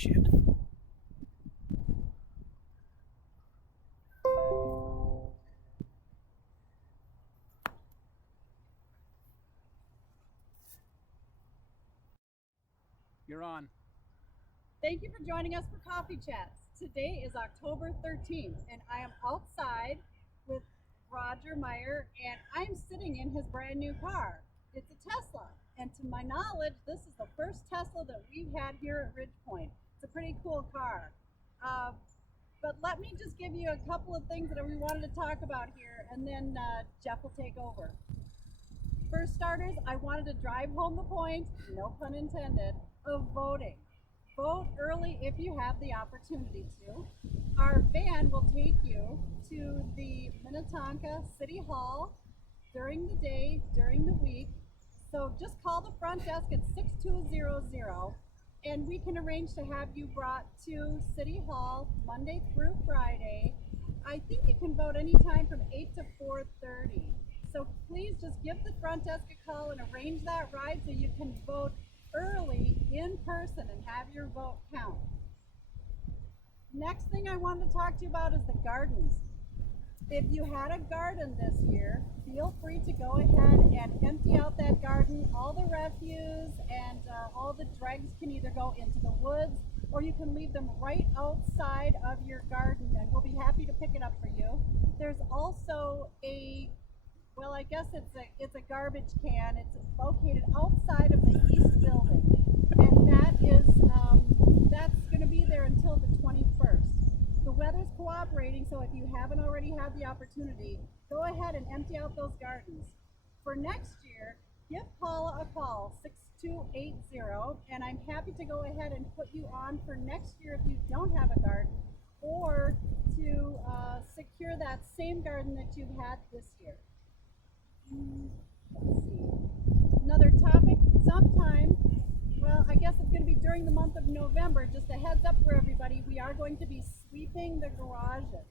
shit. You're on. Thank you for joining us for Coffee Chats. Today is October 13th, and I am outside with Roger Meyer, and I'm sitting in his brand new car. It's a Tesla, and to my knowledge, this is the first Tesla that we've had here at Ridgepoint. It's a pretty cool car. But let me just give you a couple of things that we wanted to talk about here, and then Jeff will take over. For starters, I wanted to drive home the point, no pun intended, of voting. Vote early if you have the opportunity to. Our van will take you to the Minnetonka City Hall during the day, during the week. So just call the front desk at 6200 and we can arrange to have you brought to City Hall Monday through Friday. I think you can vote anytime from 8 to 4:30. So please just give the front desk a call and arrange that ride so you can vote early in person and have your vote count. Next thing I wanted to talk to you about is the gardens. If you had a garden this year, feel free to go ahead and empty out that garden. All the refuse and all the dregs can either go into the woods or you can leave them right outside of your garden and we'll be happy to pick it up for you. There's also well, I guess it's a garbage can. It's located outside of the east building, and that's going to be there until the 21st. The weather's cooperating, so if you haven't already had the opportunity, go ahead and empty out those gardens. For next year, give Paula a call, 6280, and I'm happy to go ahead and put you on for next year if you don't have a garden, or to secure that same garden that you've had this year. Let's see. Another topic sometime, well, I guess it's going to be during the month of November. Just a heads up for everybody, we are going to be sweeping the garages.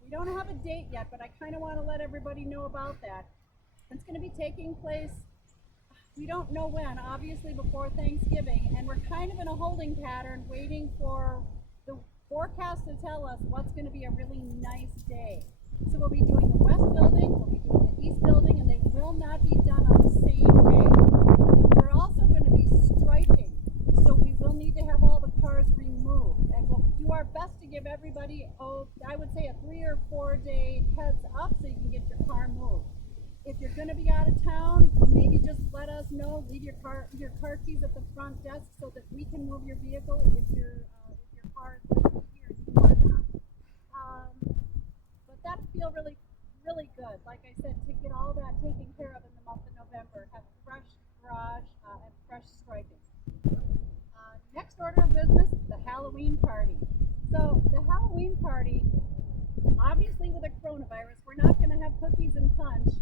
We don't have a date yet, but I kind of want to let everybody know about that. It's going to be taking place, we don't know when, obviously before Thanksgiving, and we're kind of in a holding pattern waiting for the forecast to tell us what's going to be a really nice day. So we'll be doing the west building, we'll be doing the east building, and they will not be done on the same day. We're also going to be striping, so we will need to have all the cars removed. And we'll do our best to give everybody, I would say a 3 or 4 day heads up so you can get your car moved. If you're going to be out of town, maybe just let us know, leave your car keys at the front desk so that we can move your vehicle if your car is going to be here and you are not. That would feel really, really good. Like I said, to get all that taken care of in the month of November, have a fresh garage and fresh striping. Next order of business, the Halloween party. So the Halloween party, obviously with the coronavirus, we're not going to have cookies and punch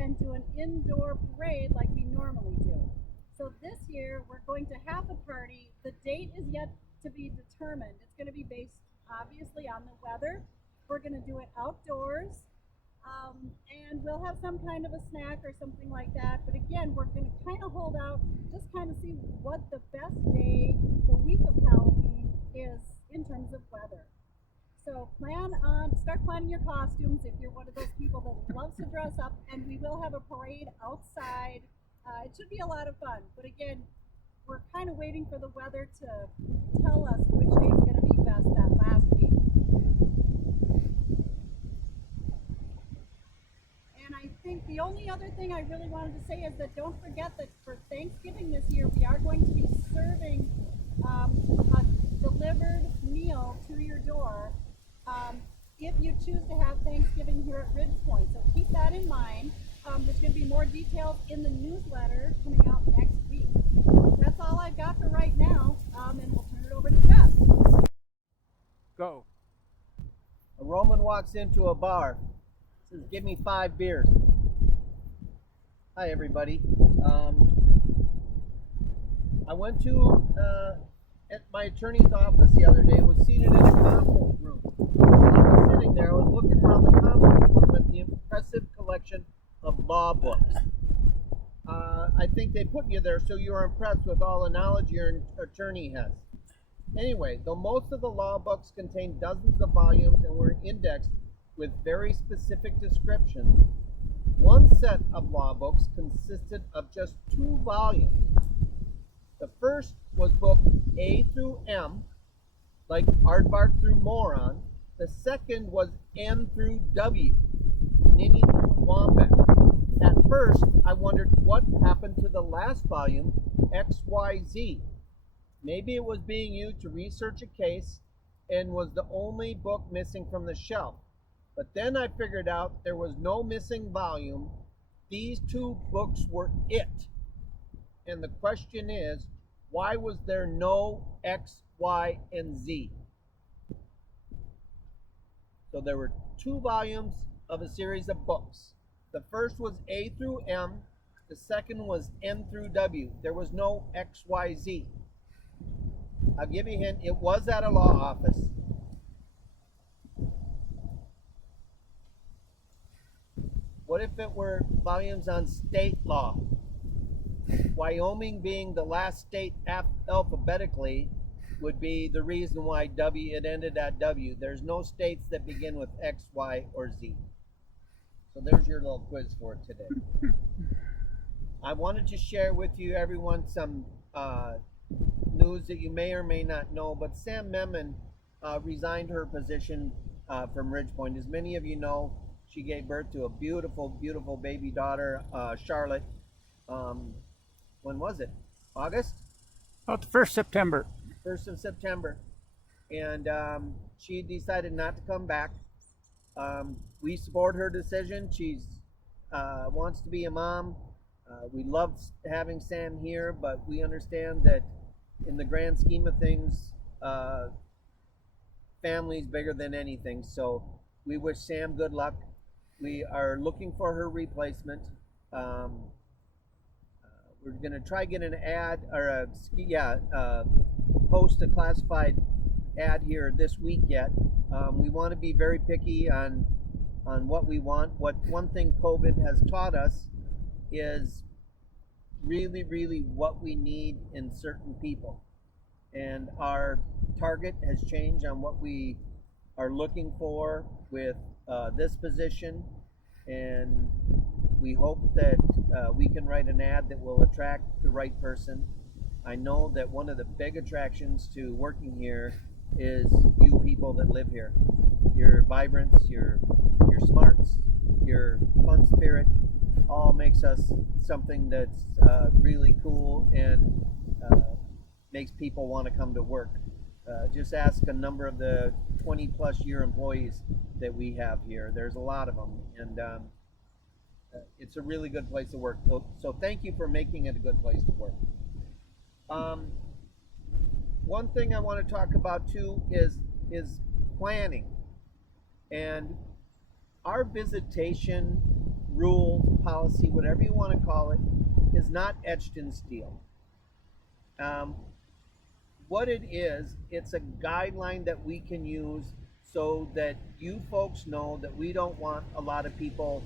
and do an indoor parade like we normally do. So this year we're going to have the party. The date is yet to be determined. It's going to be based obviously on the weather. We're going to do it outdoors, and we'll have some kind of a snack or something like that. But again, we're going to kind of hold out, just kind of see what the best day, the week of Halloween, is in terms of weather. So start planning your costumes if you're one of those people that loves to dress up, and we will have a parade outside. It should be a lot of fun. But again, we're kind of waiting for the weather to tell us which day is going to be best that last week. And I think the only other thing I really wanted to say is that don't forget that for Thanksgiving this year, we are going to be serving a delivered meal to your door if you choose to have Thanksgiving here at Ridgepoint. So keep that in mind. There's going to be more details in the newsletter coming out next week. That's all I've got for right now, and we'll turn it over to Jeff. Go. A Roman walks into a bar, says, "Give me 5 beers." Hi, everybody. I went to at my attorney's office the other day, was seated in a conference room. And I was sitting there, I was looking around the conference room at the impressive collection of law books. I think they put you there so you are impressed with all the knowledge your attorney has. Anyway, though most of the law books contain dozens of volumes and were indexed with very specific descriptions, one set of law books consisted of just 2 volumes. The first was book A through M, like Aardvark through Moron. The second was N through W, Ninny through Wombat. At first, I wondered what happened to the last volume, XYZ. Maybe it was being used to research a case and was the only book missing from the shelf. But then I figured out there was no missing volume. These 2 books were it. And the question is, why was there no X, Y, and Z? So there were 2 volumes of a series of books. The first was A through M. The second was N through W. There was no X, Y, Z. I'll give you a hint. It was at a law office. What if it were volumes on state law? Wyoming being the last state alphabetically would be the reason why it ended at W. There's no states that begin with X, Y, or Z. So there's your little quiz for today. I wanted to share with you, everyone, some news that you may or may not know, but Sam Memon resigned her position from Ridgepoint. As many of you know, she gave birth to a beautiful, beautiful baby daughter, Charlotte. When was it? August? About the 1st September. 1st of September. And she decided not to come back. We support her decision. She wants to be a mom. We love having Sam here, but we understand that in the grand scheme of things, family's bigger than anything. So we wish Sam good luck. We are looking for her replacement. We're going to try get an ad or post a classified ad here this week yet. We want to be very picky on what we want. One thing COVID has taught us is really, really what we need in certain people. And our target has changed on what we are looking for with this position. And we hope that we can write an ad that will attract the right person. I know that one of the big attractions to working here is you people that live here. Your vibrance, your smarts, your fun spirit, all makes us something that's really cool and makes people want to come to work. Just ask a number of the 20 plus year employees that we have here. There's a lot of them, and it's a really good place to work. So thank you for making it a good place to work. One thing I want to talk about too is planning. And our visitation rule, policy, whatever you want to call it, is not etched in steel. What it is, it's a guideline that we can use so that you folks know that we don't want a lot of people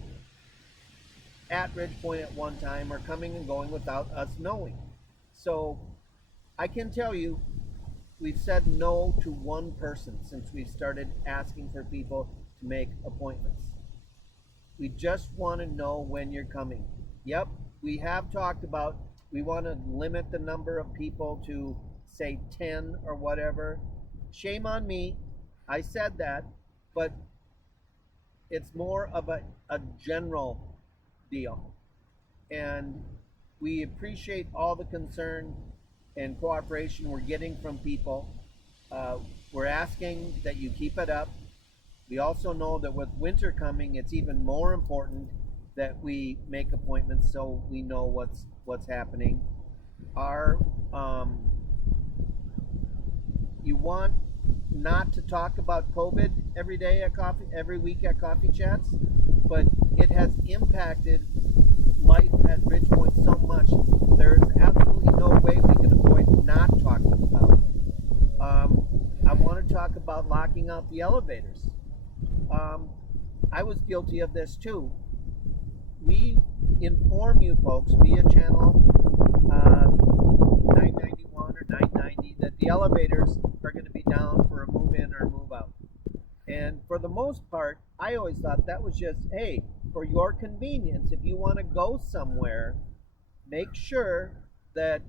at Ridgepoint at one time or coming and going without us knowing. So I can tell you, we've said no to one person since we've started asking for people to make appointments. We just want to know when you're coming. Yep, we have talked about we want to limit the number of people to say 10 or whatever. Shame on me, I said that, but it's more of a general deal. And we appreciate all the concern and cooperation we're getting from people. We're asking that you keep it up. We also know that with winter coming, it's even more important that we make appointments so we know what's happening. You want not to talk about COVID every week at Coffee Chats, but it has impacted life at Ridgepoint so much. There's absolutely no way we can avoid not talking about it. I want to talk about locking out the elevators. I was guilty of this too. We inform you folks via channel 991 or 990 that the elevators And for the most part, I always thought that was just, hey, for your convenience, if you want to go somewhere, make sure that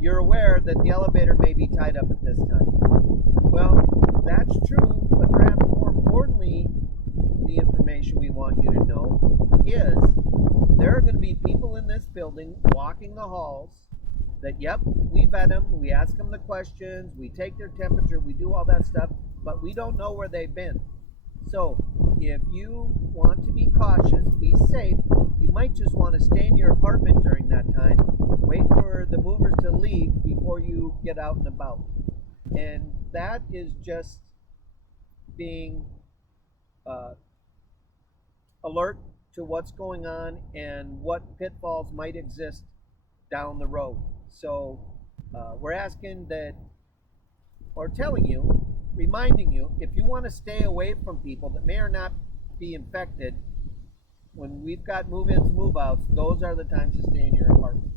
you're aware that the elevator may be tied up at this time. Well, that's true, but perhaps more importantly, the information we want you to know is there are going to be people in this building walking the halls that, yep, we vet them, we ask them the questions, we take their temperature, we do all that stuff, but we don't know where they've been. So if you want to be cautious, be safe, you might just want to stay in your apartment during that time, wait for the movers to leave before you get out and about. And that is just being alert to what's going on and what pitfalls might exist down the road. So we're asking that, or telling you, reminding you, if you want to stay away from people that may or not be infected, when we've got move-ins, move-outs, those are the times to stay in your apartment.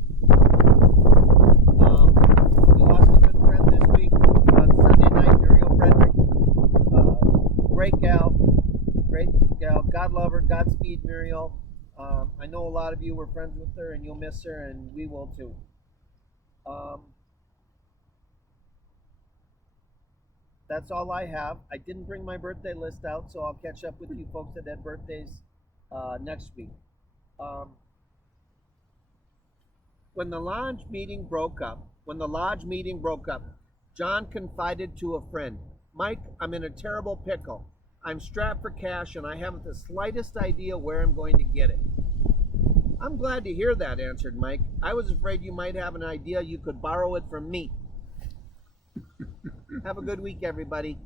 We lost a good friend this week on Sunday night, Muriel Frederick. Great gal, God love her, Godspeed Muriel. I know a lot of you were friends with her and you'll miss her, and we will too. That's all I have. I didn't bring my birthday list out, so I'll catch up with you folks that had birthdays next week. When the lodge meeting broke up, John confided to a friend, "Mike, I'm in a terrible pickle. I'm strapped for cash and I haven't the slightest idea where I'm going to get it." "I'm glad to hear that," answered Mike. "I was afraid you might have an idea you could borrow it from me." Have a good week, everybody.